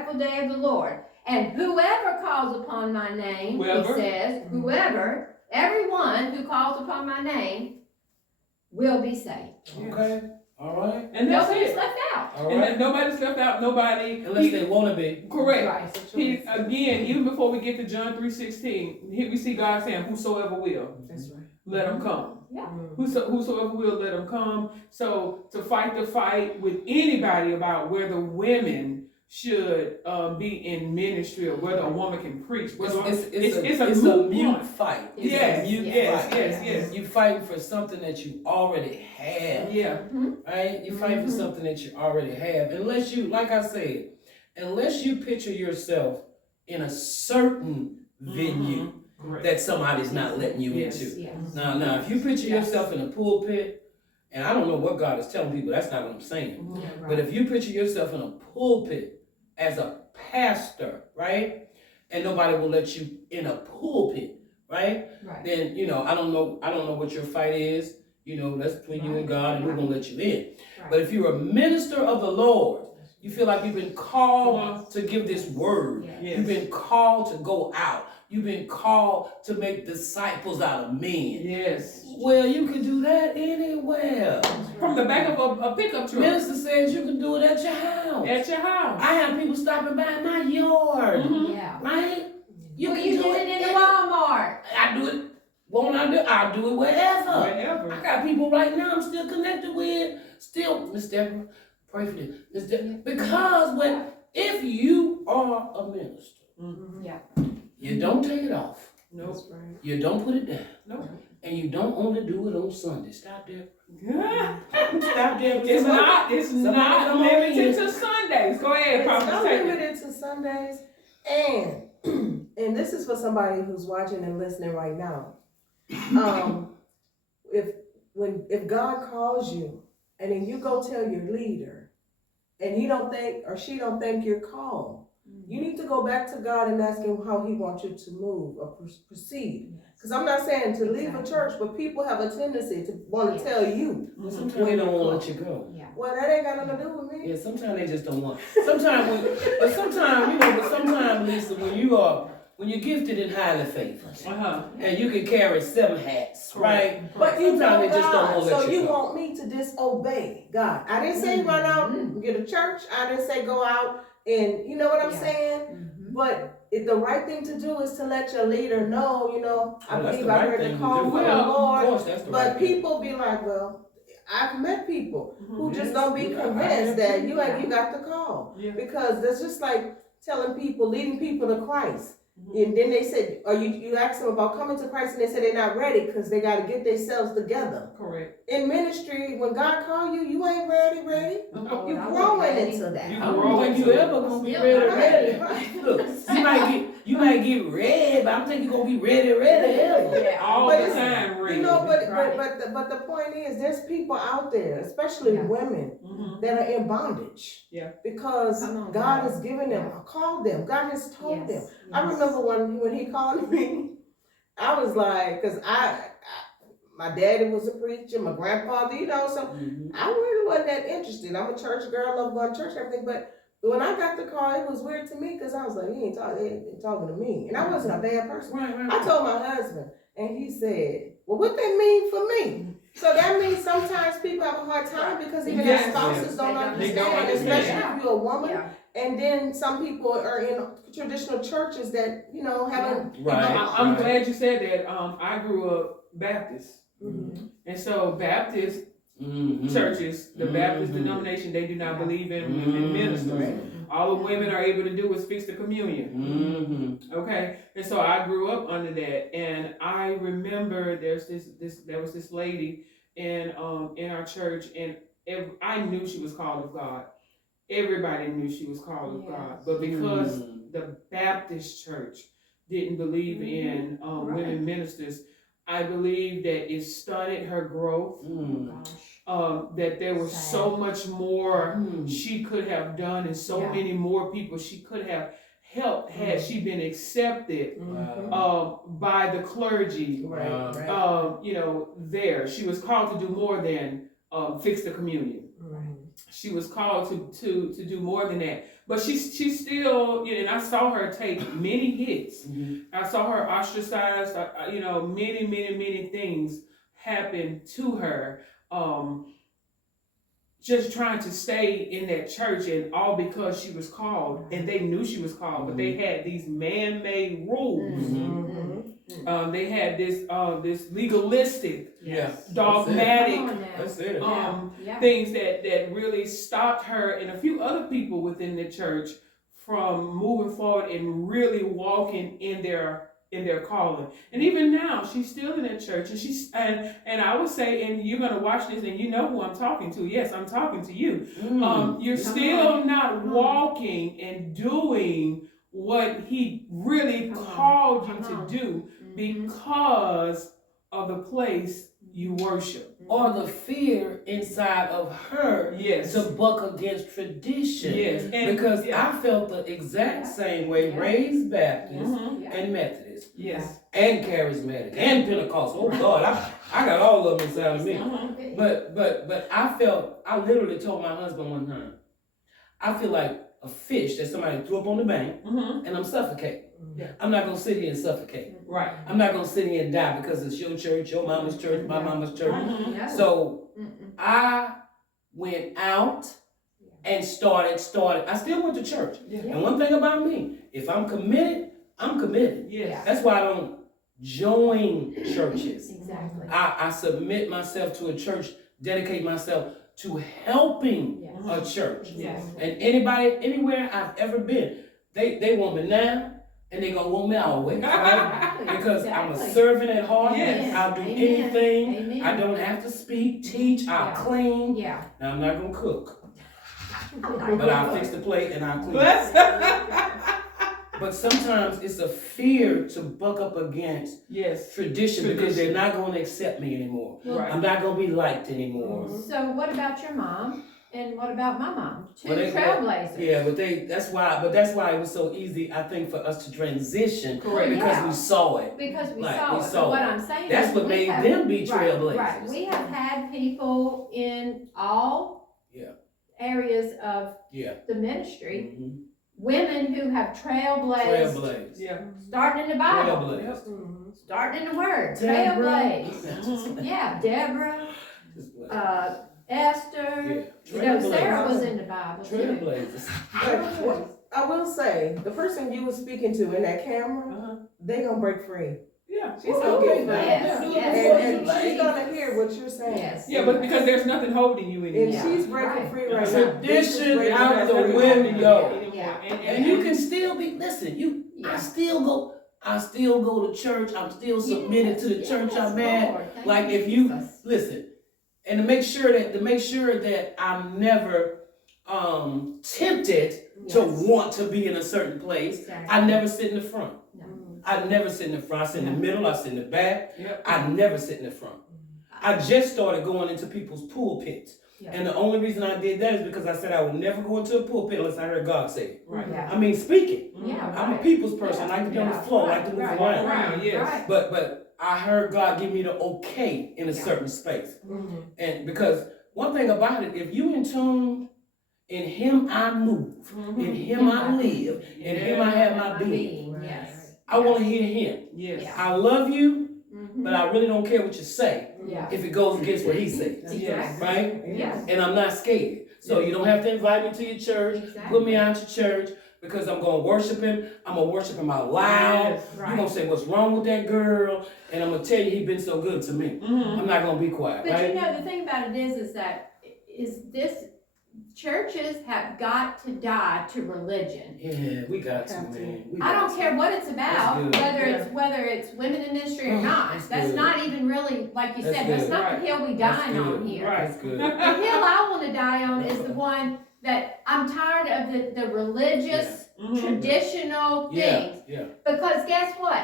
dreadful day of the Lord. And whoever calls upon my name, Whoever. he says, whoever, everyone who calls upon my name will be saved. Okay. All right. And that's Nobody's it. left out. All And right. that nobody's left out, nobody. Unless they want to be. Correct. Right. He, again, even before we get to John 3:16, here we see God saying, whosoever will, That's right. let them come. Yeah. Whosoever will, let them come. So to fight the fight with anybody about whether women should be in ministry or whether a woman can preach, It's a moot mute point. fight. It's Yes, a mute yes, fight. yes. You fighting for something that you already have. Yeah. Right? You fight for something that you already have. Unless you, like I said, unless you picture yourself in a certain venue Correct. that somebody's not letting you Yes. into. Yes. Now, if you picture yourself in a pulpit, and I don't know what God is telling people, that's not what I'm saying. Yeah, right. But if you picture yourself in a pulpit as a pastor, right? And nobody will let you in a pulpit, right? Right. Then, I don't know what your fight is. That's between you and God, and we're gonna let you in. Right. But if you're a minister of the Lord, you feel like you've been called to give this word. Yes. Yes. You've been called to go out. You've been called to make disciples out of men. Yes. Well, you can do that anywhere. From the back of a pickup truck. Minister says you can do it at your house. At your house. I have people stopping by in my yard, Yeah. right? You do it in Walmart. I do it. Won't I do? I'll do it wherever. Wherever. I got people right now I'm still connected with. Still, Miss Deborah, pray for them. Miss Deborah, because if you are a minister, Yeah. you don't take it off. Nope. That's right. You don't put it down. Nope. And you don't only do it on Sunday. Stop there. It's Stop there. not come on limited in. to Sundays. Go ahead, It's Prophet. not Take it. limited to Sundays, and this is for somebody who's watching and listening right now. If God calls you and then you go tell your leader, and he don't think or she don't think you're called, you need to go back to God and ask him how he wants you to move or proceed. Because I'm not saying to leave a church, but people have a tendency to want to tell you. Well, sometimes they don't want to let you go. Yeah. Well, that ain't got nothing to do with me. Yeah, sometimes they just don't want. Sometimes, Lisa, when you're gifted and highly favored, and you can carry 7 hats, right? But you know Sometimes they just don't God, want to let so you you go. want me to disobey God. I didn't say run out and get a church. I didn't say go out and, you know what I'm saying? But the right thing to do is to let your leader know, I That's believe the I right heard thing the to call do. from the Well, Lord. Of course, that's the But right thing. people be like, well, I've met people who just don't be Yeah, convinced I that you got the call. Yeah. Because that's just like telling people, leading people to Christ. And then they said, or you ask them about coming to Christ and they say they're not ready because they got to get themselves together. Correct. In ministry, when God call you, you ain't ready. No. You I growing wasn't ready. into that. You I don't think you ever gonna be ready. Look, you might get ready, but I don't think you're gonna be ready ever. Yeah. All But the it's- time, really. You know, Right. but the point is, there's people out there, especially Yeah. women, that are in bondage. Yeah. Because Come on, God girl. has given them, called them. God has told them. Yes. I remember when he called me, I was like, because my daddy was a preacher, my grandfather, so I really wasn't that interested. I'm a church girl, love going to church and everything, but when I got the call, it was weird to me because I was like, he ain't talking to me. And I wasn't a bad person. Right. I told my husband, and he said, well, what that mean for me? So that means sometimes people have a hard time because even their Yes. spouses don't They don't understand, understand. especially if you're a woman. Yeah. And then some people are in traditional churches that, haven't. Right. I'm glad you said that. I grew up Baptist. Mhm. And so Baptist Mhm. churches, the Baptist Mhm. denomination, they do not Yeah. believe in women ministers. Mhm. All the women are able to do is fix the communion. Mhm. Okay, and so I grew up under that, and I remember there was this lady in our church, and I knew she was called of God. Everybody knew she was called of God, but because the Baptist church didn't believe in women ministers, I believe that it stunted her growth. Mm. That there was Sad. so much more Mm. she could have done, and so Yeah. many more people she could have helped had she been accepted Wow. by the clergy. Wow. Right. There she was called to do more than fix the communion. Right. she was called to do more than that. But she still, you know, and I saw her take many hits. Mhm. I saw her ostracized. You know, many things happened to her. Just trying to stay in that church, and all because she was called, and they knew she was called, but they had these man-made rules. They had this legalistic, Yes. dogmatic Come on now. That's it. Yeah. things that really stopped her and a few other people within the church from moving forward and really walking in their calling. And even now, she's still in that church, and she's and I would say, and you're gonna watch this, and you know who I'm talking to. Yes, I'm talking to you. You're Come still not Come on. walking and doing what he really Come on. called you Come on. to do Mhm. because of the place you worship. Or the fear inside of her Yes. to buck against tradition. Yes. And Because yeah. I felt the exact same way, Yeah. raised Baptist Mhm. Yeah. and Methodist Yes. and Charismatic and Pentecostal. Oh God, I got all of them inside of me. Mhm. But I literally told my husband one time, I feel like a fish that somebody threw up on the bank Mhm. and I'm suffocating. Yeah. I'm not gonna sit here and suffocate. Right. I'm not gonna sit here and die because it's your church, your mama's church, my mama's church. Mhm. No. So Mm-mm. I went out and started. I still went to church. Yeah. And one thing about me, if I'm committed, I'm committed. Yes. That's why I don't join churches. Exactly. I submit myself to a church, dedicate myself to helping Yes. a church. Yes. And anybody, anywhere I've ever been, they want me now and they gonna want me always, right? Exactly. Because I'm a Exactly. servant at heart. Yes. I'll do Amen. anything. Amen. I don't have to speak, teach, I'll Yeah. clean. Yeah. Now I'm not gonna cook, but I'll fix the plate and I'll clean. But sometimes it's a fear to buck up against Yes. tradition because Tradition. they're not gonna accept me anymore. Right. I'm not gonna be liked anymore. So what about your mom? And what about my mom? Two Well, they- trailblazers. Yeah, but that's why it was so easy, I think, for us to transition Correct. because Yeah. we saw it. Because we Right, saw we it. saw But what it. I'm saying That's is what we made have- them be right, trailblazers. Right. We have had people in all Yeah. areas of Yeah. the ministry, Mhm. women who have trailblazed, Trailblazers. Yeah. starting in the Bible, Trailblazers. starting in the Word, Deborah. trailblazed. Yeah, Deborah, Just like- Esther. yeah. You know, Sarah Trailblazers. was in the Bible too. Trailblazers. But I will say, the person you were speaking to in that camera, Uh-huh. they gonna break free. Yeah. She's gonna get free. Yes, Yeah. yes. And she's gonna hear what you're saying. Yes. Yeah, but because there's nothing holding you And anymore. Yeah. she's breaking Right. free right now. Tradition This is breaking out free the right now. window. Yeah. And you can still be, listen, Yeah. I still go to church, I'm still submitted to the church I'm at. Lord, thank Like if you, Jesus. listen, and to make sure that I'm never tempted to Yes. want to be in a certain place, Exactly. I never sit in the front. No. I never sit in the front. I sit in the middle, I sit in the back. Yep. I never sit in the front. I just started going into people's pulpits. Yeah. And the only reason I did that is because I said I would never go into a pulpit unless I heard God say it. Right. Yeah. I mean, speaking. Yeah, I'm a right. people's person. Yeah. I like to be on the Yeah. floor, I Right. like to move Right. around. Right. Yes. Right. But I heard God give me the okay in a Yeah. certain space. Mhm. And because one thing about it, if you in tune, in Him I move, in Him I live, in Him I have my being. Yes. I want to hear Him. Yes. Yeah. I love you, Mhm. but I really don't care what you say Yeah. if it goes against what He says, Exactly. right? Yes. And I'm not scared. So you don't have to invite me to your church, Exactly. put me out to church, because I'm going to worship Him. I'm going to worship Him out loud. Yes. You're going to say, what's wrong with that girl? And I'm going to tell you, He's been so good to me. Mhm. I'm not going to be quiet, But right? you know, the thing about it is that this churches have got to die to religion. Yeah, we got to, Have to. man. We I got don't to. care what it's about, That's whether good. it's women in ministry or Oh, not. that's That's good. not even really, like you That's said, that's good. not Right. the hill we That's dying good. on here. Right. That's good. The hill I want to die on is the one that I'm tired of the religious, Mhm. traditional Yeah, things. yeah. Because guess what?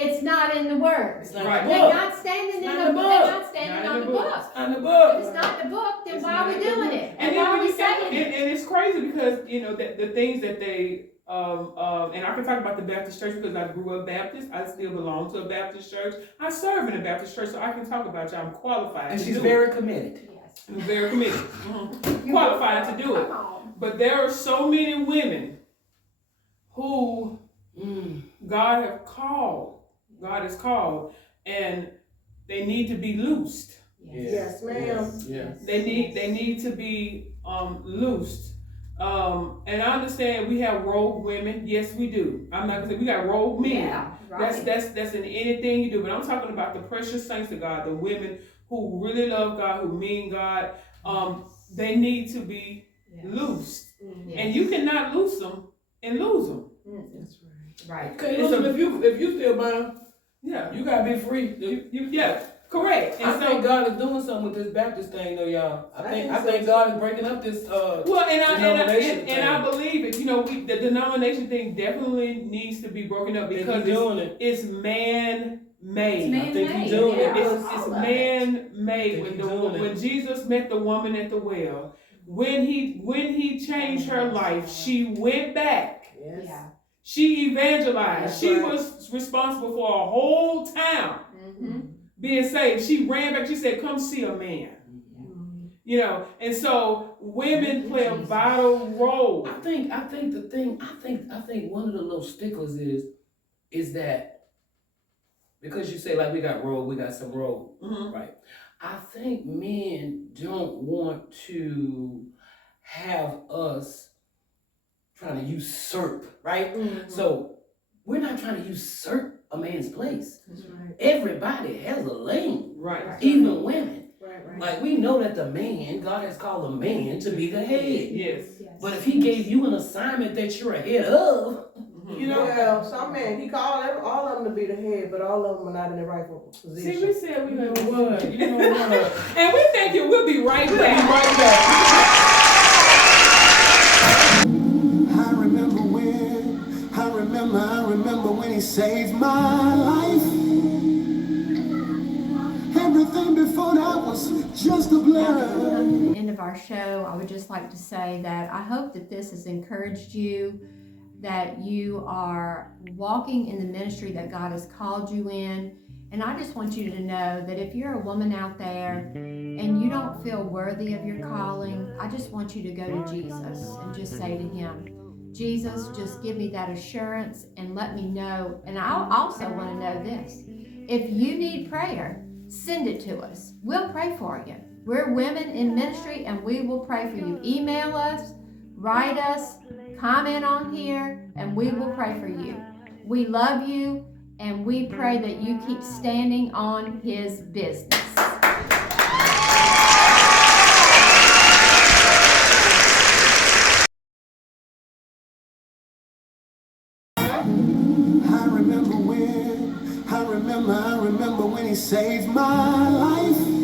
It's not in the Word. It's not Right. in They're the book. not standing It's in not the in the book. They're book. not standing Not in on the the book. book. It's not in the If book. it's not in the book, then It's why not are we in the doing book. it? And And why are we then saying it? and it's crazy because you know that the things that they and I can talk about the Baptist church because I grew up Baptist. I still belong to a Baptist church. I serve in a Baptist church, so I can talk about you. I'm qualified. And to she's do very committed. Yes. very committed, qualified to do it. Come on. But there are so many women who God have called. God has called, and they need to be loosed. Yes, ma'am. Yeah. They need to be loosed. And I understand we have rogue women. Yes, we do. I'm not gonna say we got rogue men. Yeah, right. That's in anything you do. But I'm talking about the precious saints of God, the women who really love God, who mean God. They need to be loosed, and you cannot loose them and lose them. That's right. Right. Okay, listen, if you still bound, Yeah, you gotta be free. yeah, correct. And I think God is doing something with this Baptist thing, though, y'all. I think God is breaking up this. Well, denomination and I believe it. You know, the denomination thing definitely needs to be broken up because it's man-made. It's I think man-made. he's doing it. It's man-made. When Jesus met the woman at the well, when he changed her life, she went back. Yes. Yeah. She evangelized. That's She right. was responsible for a whole town Mm-hmm. being saved. She ran back. She said, "Come see a man." You know, and so women play a vital role. I think one of the little sticklers is that because you say like we got rogue, we got some rogue, right? I think men don't want to have us trying to usurp, right? So we're not trying to usurp a man's place. That's right. Everybody has a lane, Right. even women. Right. Like we know that the man, God has called the man to be the head. Yes. But if he gave you an assignment that you're ahead of, you know. Well, some men, he called all of them to be the head, but all of them are not in the rightful position. See, we said we You know gonna what? You know what? and we thinking we'll be right back. Right back. I remember when he saved my life. Everything before that was just a blur. End of our show, I would just like to say that I hope that this has encouraged you, that you are walking in the ministry that God has called you in. And I just want you to know that if you're a woman out there and you don't feel worthy of your calling, I just want you to go to Jesus and just say to him, Jesus, just give me that assurance and let me know. And I also want to know this. If you need prayer, send it to us. We'll pray for you. We're women in ministry and we will pray for you. Email us, write us, comment on here, and we will pray for you. We love you and we pray that you keep standing on his business. I remember when he saved my life.